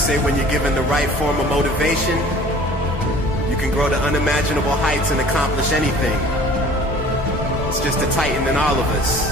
say when you're given the right form of motivation, you can grow to unimaginable heights and accomplish anything. It's just a titan in all of us.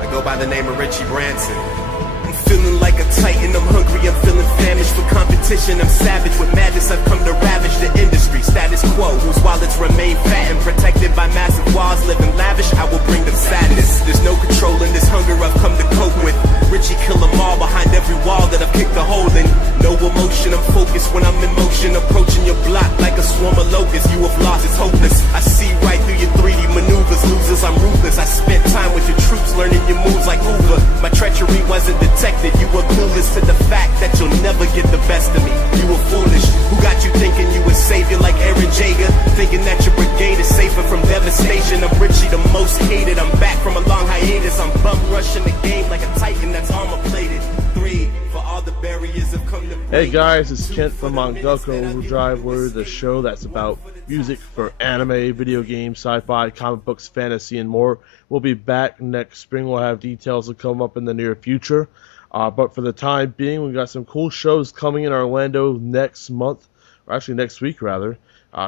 I go by the name of Richie Branson. I'm feeling like a titan, I'm hungry, I'm feeling famished for competition. I'm savage with madness, I've come to ravage the industry. Status quo, whose wallets remain fat and protected by massive walls. Living lavish, I will bring them sadness. There's no controlling this hunger I've come to cope with. Richie kill them all behind every wall that I've kicked a hole in. No emotion, I'm focused when I'm in motion. Approaching your block like a swarm of locusts. You have lost, it's hopeless. I see right through your 3D maneuvers. Losers, I'm ruthless. I spent time with your troops learning your moves like Hoover. My treachery wasn't detected. You were clueless to the fact that you'll never get the best of me. You were foolish. Who got you thinking you a savior like Aaron Jaeger? Thinking that your brigade is safer from devastation. I'm Richie, the most hated. I'm back from a long hiatus. I'm bum rushing the game like a titan that's armor plated. 3 for all the barriers have come to. Hey guys, it's Kent from Ongaku Overdrive. We're the show that's about music for anime, video games, sci-fi, comic books, fantasy, and more. We'll be back next spring. We'll have details to come up in the near future. But for the time being, we've got some cool shows coming in Orlando next month, or actually next week rather.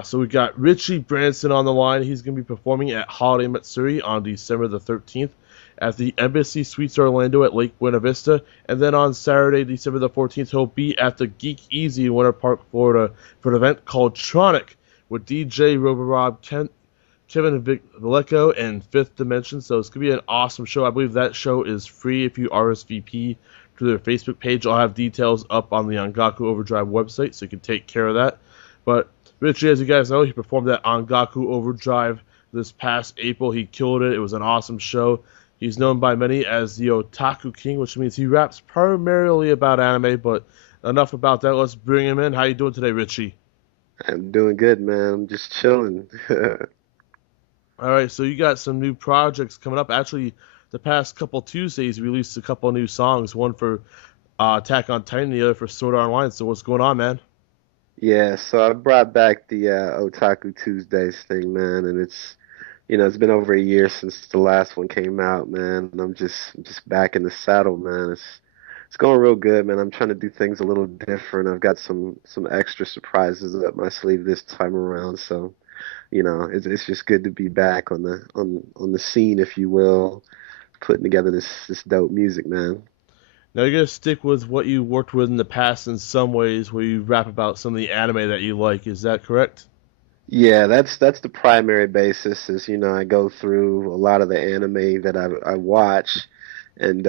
So we got Richie Branson on the line. He's going to be performing at Holiday Matsuri on December the 13th at the Embassy Suites Orlando at Lake Buena Vista. And then on Saturday, December the 14th, he'll be at the Geek Easy in Winter Park, Florida for an event called TRONIK with DJ Rob, Kevin Villeco, and Fifth Dimension. So it's going to be an awesome show. I believe that show is free if you RSVP to their Facebook page. I'll have details up on the Ongaku Overdrive website, so you can take care of that. But Richie, as you guys know, he performed at Ongaku Overdrive this past April. He killed it. It was an awesome show. He's known by many as the Otaku King, which means he raps primarily about anime, but enough about that. Let's bring him in. How you doing today, Richie? I'm doing good, man. I'm just chilling. All right, so you got some new projects coming up. Actually, the past couple Tuesdays, you released a couple new songs, one for Attack on Titan, the other for Sword Art Online. So what's going on, man? Yeah, so I brought back the Otaku Tuesdays thing, man, and it's been over a year since the last one came out, man, and I'm just back in the saddle, man. It's going real good, man. I'm trying to do things a little different. I've got some extra surprises up my sleeve this time around, so it's just good to be back on the scene, if you will, putting together this dope music, man. Now you're gonna stick with what you worked with in the past in some ways, where you rap about some of the anime that you like. Is that correct? Yeah, that's the primary basis. Is I go through a lot of the anime that I watch, and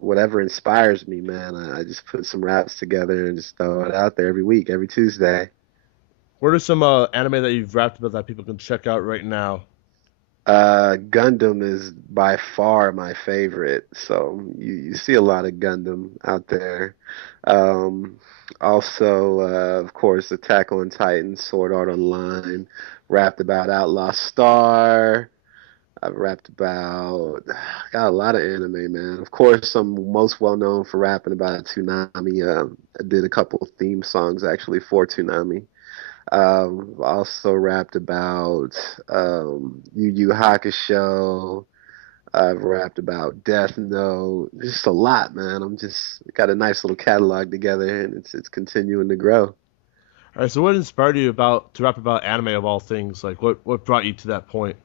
whatever inspires me, man, I just put some raps together and just throw it out there every week, every Tuesday. What are some anime that you've rapped about that people can check out right now? Gundam is by far my favorite, so you see a lot of Gundam out there. Also, of course, Attack on Titan, Sword Art Online, rapped about Outlaw Star. I've rapped about, got a lot of anime, man. Of course, I'm most well known for rapping about Toonami. I did a couple of theme songs actually for Toonami. Also rapped about Yu Yu Hakusho. I've rapped about Death Note. Just a lot, man. I'm just got a nice little catalog together, and it's continuing to grow. All right. So, what inspired you to rap about anime of all things? Like, what brought you to that point?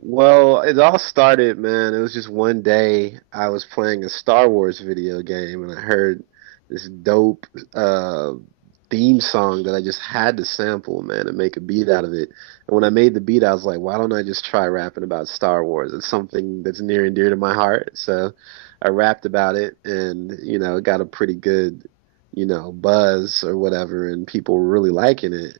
Well, it all started, man. It was just one day I was playing a Star Wars video game, and I heard this dope theme song that I just had to sample, man, and make a beat out of it. And when I made the beat, I was like, why don't I just try rapping about Star Wars? It's something that's near and dear to my heart. So I rapped about it, and it got a pretty good buzz or whatever, and people were really liking it.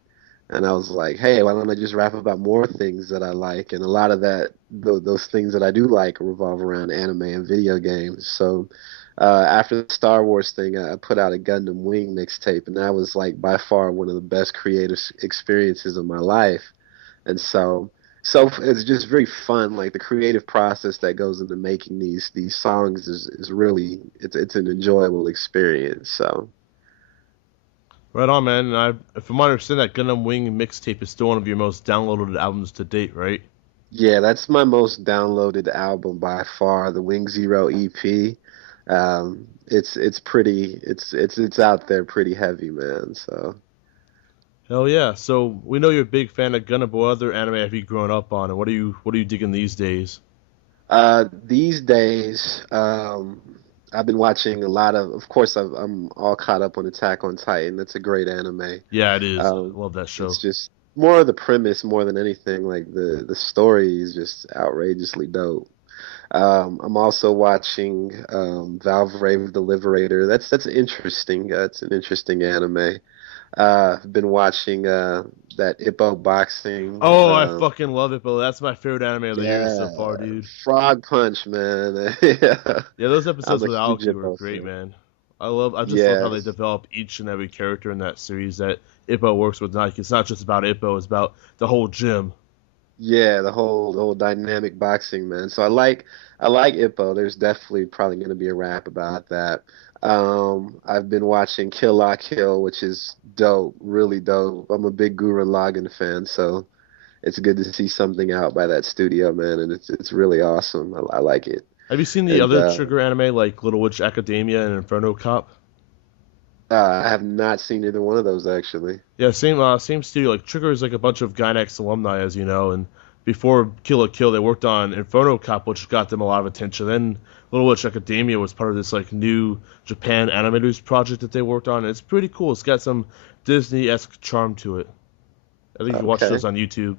And I was like, hey, why don't I just rap about more things that I like? And a lot of those things that I do like revolve around anime and video games. So after the Star Wars thing, I put out a Gundam Wing mixtape, and that was like by far one of the best creative experiences of my life. And so it's just very fun. Like the creative process that goes into making these songs is really it's an enjoyable experience. So. Right on, man. And if I'm understanding, that Gundam Wing mixtape is still one of your most downloaded albums to date, right? Yeah, that's my most downloaded album by far, the Wing Zero EP. It's pretty it's out there pretty heavy, man. So Hell yeah! So we know you're a big fan of Gunna, but what other anime have you grown up on, and what are you digging these days? these days, I've been watching a lot of course, I'm all caught up on Attack on Titan. That's a great anime. Yeah, it is. I Um, love that it's show. just more of the premise more than anything. Like the story is just outrageously dope. I'm also watching Valve Rave the Liberator. That's interesting. It's an interesting anime. I've been watching that Ippo boxing. Oh, I fucking love it, but that's my favorite anime of the year so Yeah, far, dude. Frog Punch, man. Yeah, Yeah, those I'm episodes a with huge Aoki were Ippo great, fan. man. I just love how they Yes, develop each and every character in that series that Ippo works with. Like, it's not just about Ippo; it's about the whole gym. yeah, the whole dynamic boxing, man. So I like Ippo. There's definitely probably going to be a rap about that. I've been watching Kill La Kill, which is dope, really dope. I'm a big Gurren Lagann fan, so it's good to see something out by that studio, man, and it's really awesome. I like it. Have you seen the And other Trigger anime like Little Witch Academia and Inferno Cop? I have not seen either one of those actually. Yeah, same studio. Like Trigger is like a bunch of Gainax alumni, as you know, and before Kill la Kill, they worked on Inferno Cop, which got them a lot of attention. Then Little Witch Academia was part of this like new Japan animators project that they worked on. And it's pretty cool. It's got some Disney-esque charm to it. I think you can watch Okay. those on YouTube.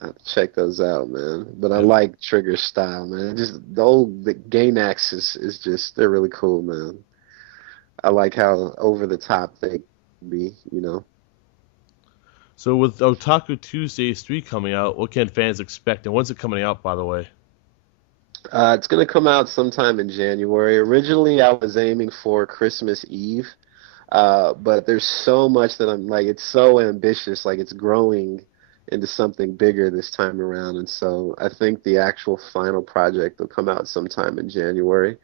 I'll check those out, man. But I Yeah. like Trigger style, man. Just the Gainax is just they're really cool, man. I like how over the top they can be. So with Otaku Tuesdays III coming out, what can fans expect? And when's it coming out, by the way? It's gonna come out sometime in January. Originally, I was aiming for Christmas Eve, but there's so much that I'm like, it's so ambitious, like it's growing into something bigger this time around, and so I think the actual final project will come out sometime in January.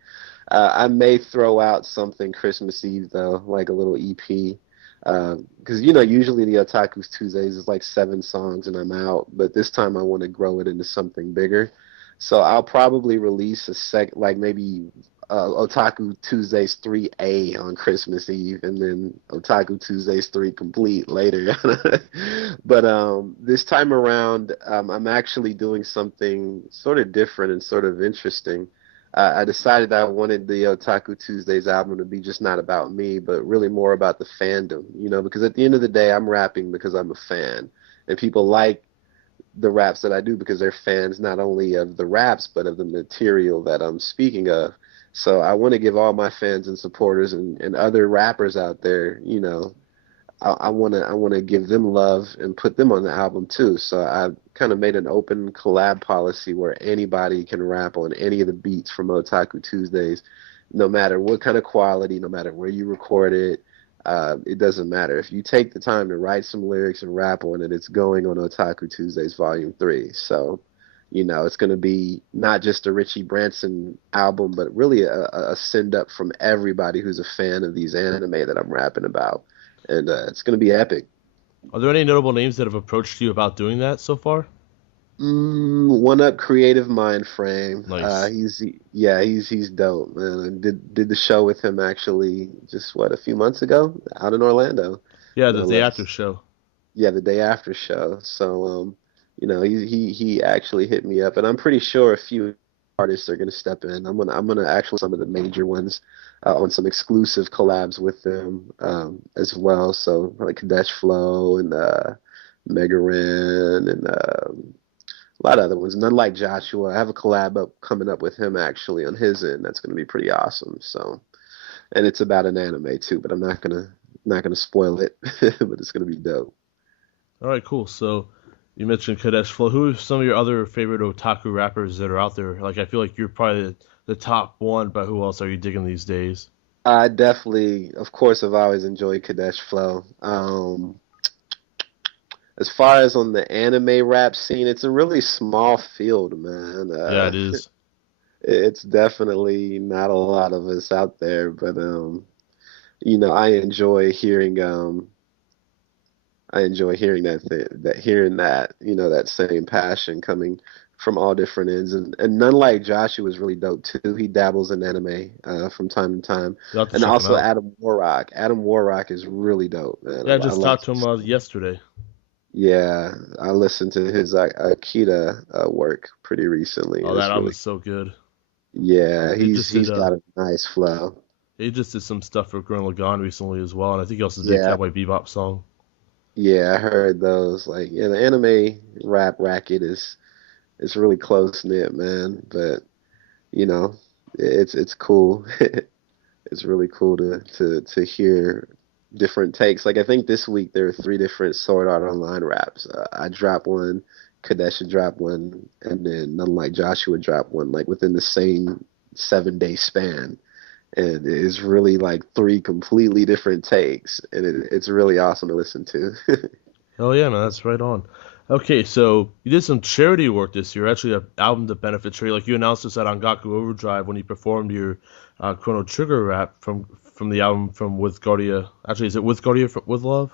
I may throw out something Christmas Eve though, like a little EP, because usually the Otaku Tuesdays is like 7 songs and I'm out, but this time I want to grow it into something bigger. So I'll probably release like maybe Otaku Tuesdays 3A on Christmas Eve, and then Otaku Tuesdays 3 complete later. But this time around, I'm actually doing something sort of different and sort of interesting. I decided I wanted the Otaku Tuesdays album to be just not about me, but really more about the fandom, because at the end of the day, I'm rapping because I'm a fan, and people like the raps that I do because they're fans not only of the raps, but of the material that I'm speaking of. So I want to give all my fans and supporters and other rappers out there, I want to give them love and put them on the album too. So I kind of made an open collab policy where anybody can rap on any of the beats from Otaku Tuesdays, no matter what kind of quality, no matter where you record it. It doesn't matter. If you take the time to write some lyrics and rap on it, it's going on Otaku Tuesdays Volume 3. So, it's going to be not just a Richie Branson album, but really a send up from everybody who's a fan of these anime that I'm rapping about. And it's going to be epic. Are there any notable names that have approached you about doing that so far? One Up Creative Mind Frame. Nice. He's dope, man. I did the show with him actually just a few months ago out in Orlando, Yeah, no the day after less. show. Yeah, the day after show. So he actually hit me up, and I'm pretty sure a few artists are gonna step in. I'm gonna actually some of the major ones on some exclusive collabs with them as well. So like Kadesh Flow and Mega Ran and a lot of other ones. None like Joshua. I have a collab coming up with him actually on his end. That's gonna be pretty awesome. So, and it's about an anime too, but I'm not gonna spoil it, but it's gonna be dope. All right, cool. So you mentioned Kadesh Flow. Who are some of your other favorite otaku rappers that are out there? Like, I feel like you're probably the top one, but who else are you digging these days? I definitely, of course, have always enjoyed Kadesh Flow. As far as on the anime rap scene, it's a really small field, man. Yeah, it is. It's definitely not a lot of us out there, but I enjoy hearing that thing, hearing that, that same passion coming from all different ends, and none like Joshua is really dope too. He dabbles in anime from time to time, You'll have to and check him also out. Adam Warrock. Adam Warrock is really dope, man. Yeah, I I just love talked to him yesterday. Yeah, I listened to his Akita work pretty recently, Oh, and that it's album really is so good. yeah. He just did He's got a nice flow. some stuff for Gurren Lagann recently as well, and I think he also did Yeah, Cowboy Bebop song. yeah, I heard those. Like, yeah, the anime rap racket is it's really close knit, man. But you know, it's cool. It's really cool to hear different takes. Like I think this week there are three different Sword Art Online raps. I dropped one, Kadesh dropped one, and then none like Joshua dropped one, like within the same 7 day span. And it's really like three completely different takes, and it's really awesome to listen to. Oh yeah, man, that's right on. Okay, so you did some charity work this year, actually an album to benefit charity. Like you announced this at Ongaku Overdrive when you performed your Chrono Trigger rap from the album from With Guardia. Actually, is it With Guardia with Love?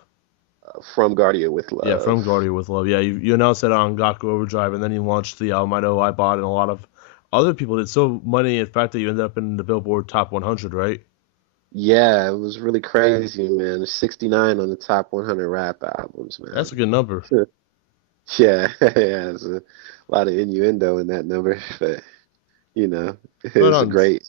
From Guardia with Yeah, Love. from Guardia with Love. Yeah, you announced that on Ongaku Overdrive, and then you launched the album. I know I bought it, and a lot of other people did. So money, in fact, that you ended up in the Billboard Top 100, right? Yeah, it was really crazy, man. 69 on the top 100 rap albums, That's man. a good number. Yeah, yeah, there's a lot of innuendo in that number, but you know, it Right was a on. great.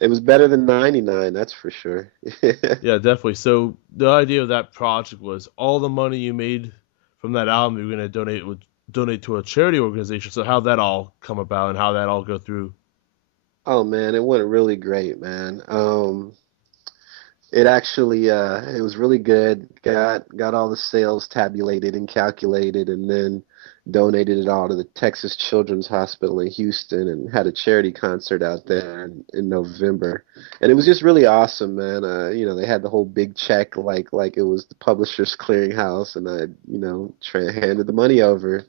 It was better than 99, that's for sure. Yeah, definitely. So the idea of that project was all the money you made from that album you were going to donate to a charity organization. So how that all come about and how that all go through. Oh man, it went really great, man. It actually it was really good. Got all the sales tabulated and calculated, and then donated it all to the Texas Children's Hospital in Houston, and had a charity concert out there in November. And it was just really awesome, man. They had the whole big check like it was the Publishers Clearinghouse, and I, handed the money over,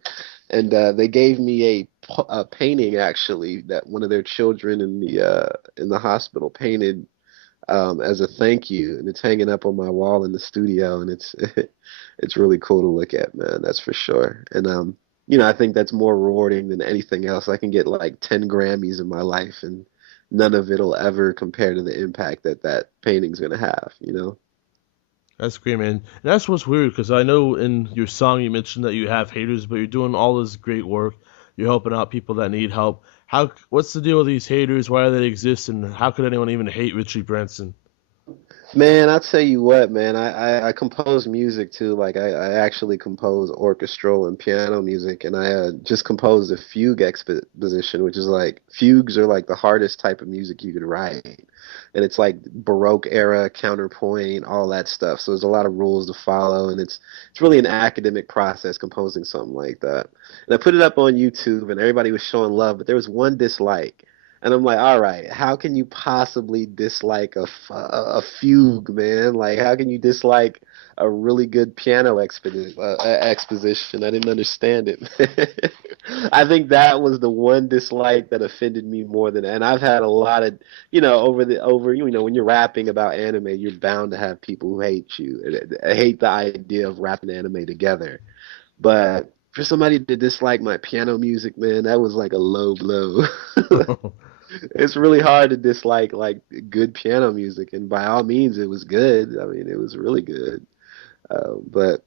and they gave me a painting actually that one of their children in the hospital painted as a thank you, and it's hanging up on my wall in the studio, and it's really cool to look at, man. That's for sure. And I think that's more rewarding than anything else. I can get like 10 Grammys in my life, and none of it'll ever compare to the impact that painting's gonna have. That's great, man. And that's what's weird because I know in your song you mentioned that you have haters, but you're doing all this great work. You're helping out people that need help. What's the deal with these haters? Why do they exist? And how could anyone even hate Richie Branson? Man, I'll tell you what, man. I compose music too. Like I actually compose orchestral and piano music, and I just composed a fugue exposition, which is like fugues are like the hardest type of music you could write, and it's like Baroque era, counterpoint, all that stuff. So there's a lot of rules to follow, and it's really an academic process composing something like that. And I put it up on YouTube, and everybody was showing love, but there was one dislike. And I'm like, all right, how can you possibly dislike a fugue, man? Like, how can you dislike a really good piano exposition? I didn't understand it. I think that was the one dislike that offended me more than, and I've had a lot of, when you're rapping about anime, you're bound to have people who hate you. I hate the idea of rapping anime together. But for somebody to dislike my piano music, man, that was like a low blow. It's really hard to dislike like good piano music, and by all means, it was good. I mean, it was really good. But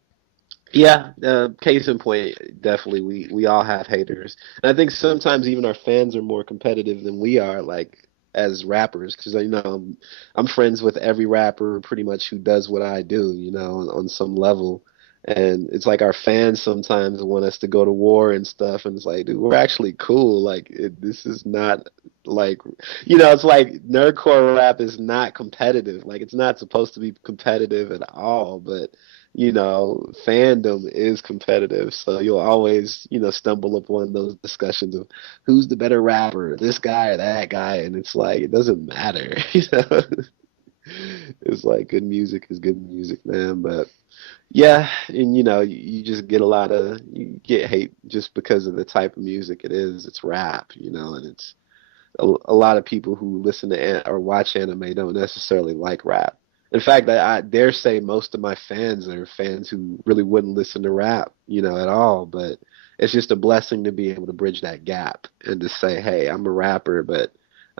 yeah, case in point, definitely we all have haters, and I think sometimes even our fans are more competitive than we are, like as rappers, because I'm friends with every rapper pretty much who does what I do, on some level. And it's like our fans sometimes want us to go to war and stuff, and it's like, dude, we're actually cool. Like, this is not like, it's like nerdcore rap is not competitive. Like, it's not supposed to be competitive at all, but fandom is competitive. So you'll always, stumble upon those discussions of who's the better rapper, this guy or that guy, and it's like it doesn't matter. It's like good music is good music, man. But yeah, and you just get you get hate just because of the type of music it is. It's rap, and it's a lot of people who listen to or watch anime don't necessarily like rap. In fact, I dare say most of my fans are fans who really wouldn't listen to rap, at all. But it's just a blessing to be able to bridge that gap and to say, hey, I'm a rapper, but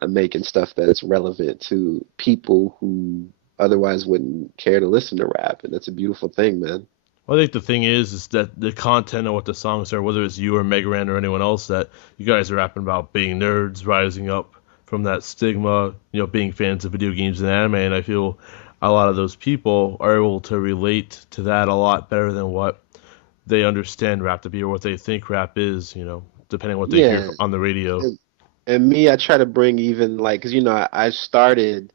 I'm making stuff that's relevant to people who otherwise wouldn't care to listen to rap, and that's a beautiful thing, man. Well, I think the thing is that the content of what the songs are, whether it's you or Megaran or anyone else, that you guys are rapping about being nerds, rising up from that stigma, being fans of video games and anime, and I feel a lot of those people are able to relate to that a lot better than what they understand rap to be or what they think rap is, depending on what they hear Yeah, on the radio. and me, I try to bring even like, because I started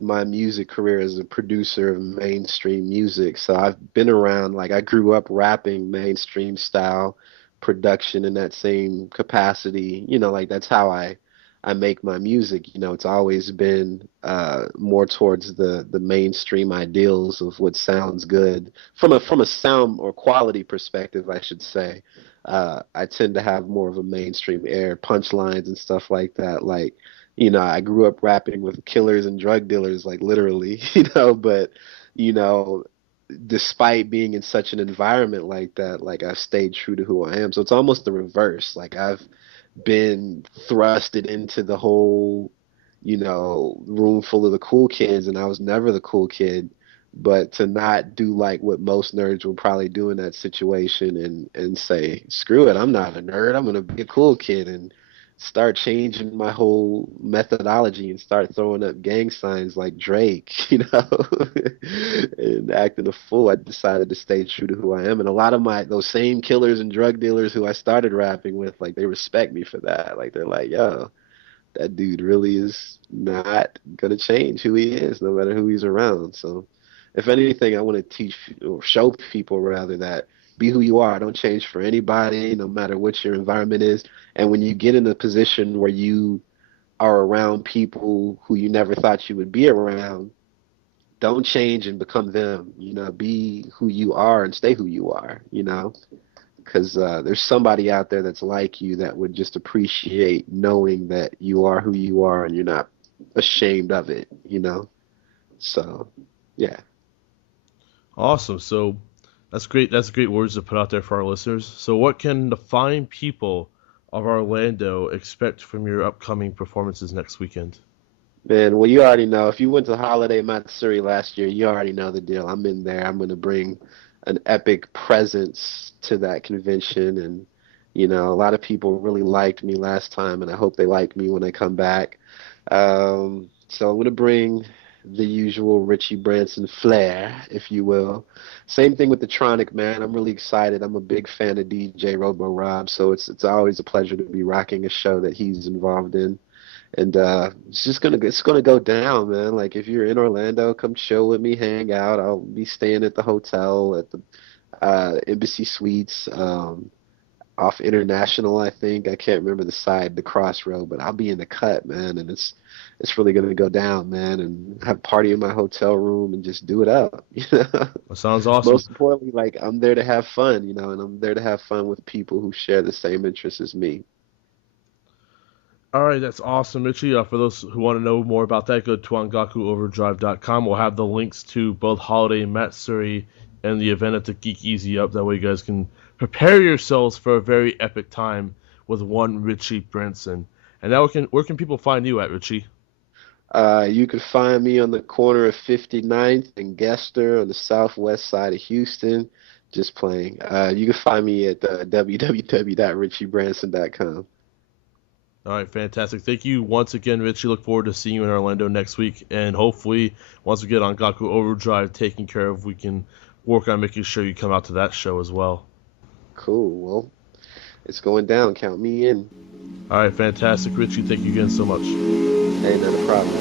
my music career as a producer of mainstream music. So I've been around, like I grew up rapping mainstream style production in that same capacity. Like that's how I make my music. It's always been more towards the mainstream ideals of what sounds good from a sound or quality perspective, I should say. I tend to have more of a mainstream air, punchlines and stuff like that. Like, I grew up rapping with killers and drug dealers, like literally, but, you know, despite being in such an environment like that, like I've stayed true to who I am. So it's almost the reverse. Like I've been thrusted into the whole, room full of the cool kids, and I was never the cool kid. But to not do like what most nerds will probably do in that situation and say, screw it, I'm not a nerd, I'm gonna be a cool kid, and start changing my whole methodology and start throwing up gang signs like Drake, and acting a fool. I decided to stay true to who I am. And a lot of those same killers and drug dealers who I started rapping with, like they respect me for that. Like they're like, yo, that dude really is not gonna change who he is, no matter who he's around. So if anything, I want to teach or show people rather that be who you are. Don't change for anybody, no matter what your environment is. And when you get in a position where you are around people who you never thought you would be around, don't change and become them. Be who you are and stay who you are, because there's somebody out there that's like you that would just appreciate knowing that you are who you are and you're not ashamed of it, So, yeah. Awesome. So that's great. That's great words to put out there for our listeners. So what can the fine people of Orlando expect from your upcoming performances next weekend? Man, well, you already know. If you went to Holiday Matsuri last year, you already know the deal. I'm in there. I'm going to bring an epic presence to that convention. And, a lot of people really liked me last time, and I hope they like me when I come back. So I'm going to bring the usual Richie Branson flair, if you will. Same thing with the TRONIK, man. I'm really excited. I'm a big fan of DJ Robo Rob, so it's always a pleasure to be rocking a show that he's involved in. And it's gonna go down, man. Like if you're in Orlando, come chill with me, hang out. I'll be staying at the hotel at the Embassy Suites, off International, I think. I can't remember the crossroad, but I'll be in the cut, man, and it's really gonna go down, man, and have a party in my hotel room and just do it up. That sounds awesome. Most importantly, like I'm there to have fun, and I'm there to have fun with people who share the same interests as me. All right, that's awesome, Richie. For those who want to know more about that, go to ongakuoverdrive.com. We'll have the links to both Holiday Matsuri and the event at the Geek Easy Up. That way you guys can prepare yourselves for a very epic time with one Richie Branson. And now where can people find you at, Richie? You can find me on the corner of 59th and Gester on the southwest side of Houston, just playing. You can find me at www.richiebranson.com. All right, fantastic. Thank you once again, Richie. Look forward to seeing you in Orlando next week. And hopefully, once we get on Ongaku Overdrive taken care of, we can work on making sure you come out to that show as well. Cool. Well, it's going down. Count me in. All right, fantastic, Richie. Thank you again so much. Hey, not a problem.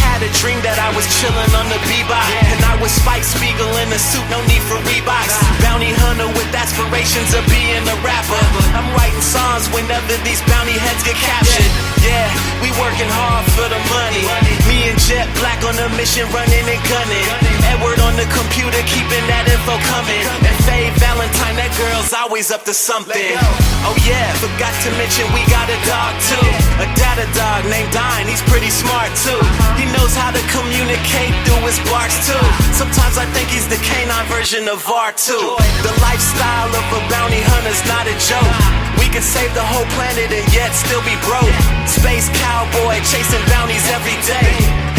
Had a dream that I was chillin' on the bebop, and I was Spike Spiegel in a suit, no need for Reeboks. Bounty hunter with aspirations of being a rapper. I'm writing songs whenever these bounty heads get captured. Yeah, we working hard for the money. Me and Jet Black on a mission, running and gunning. Edward on the computer, keeping that info coming. And Faye Valentine, that girl's always up to something. Oh yeah, forgot to mention we got a dog too. A data dog named Dine, he's pretty smart too. He knows how to communicate through his barks too. Sometimes I think he's the canine version of R2. The lifestyle of a save the whole planet and yet still be broke. Space cowboy chasing bounties every day,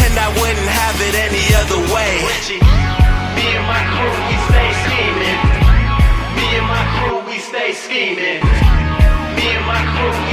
and I wouldn't have it any other way. Richie, me and my crew, we stay scheming. Me and my crew, we stay scheming. Me and my crew,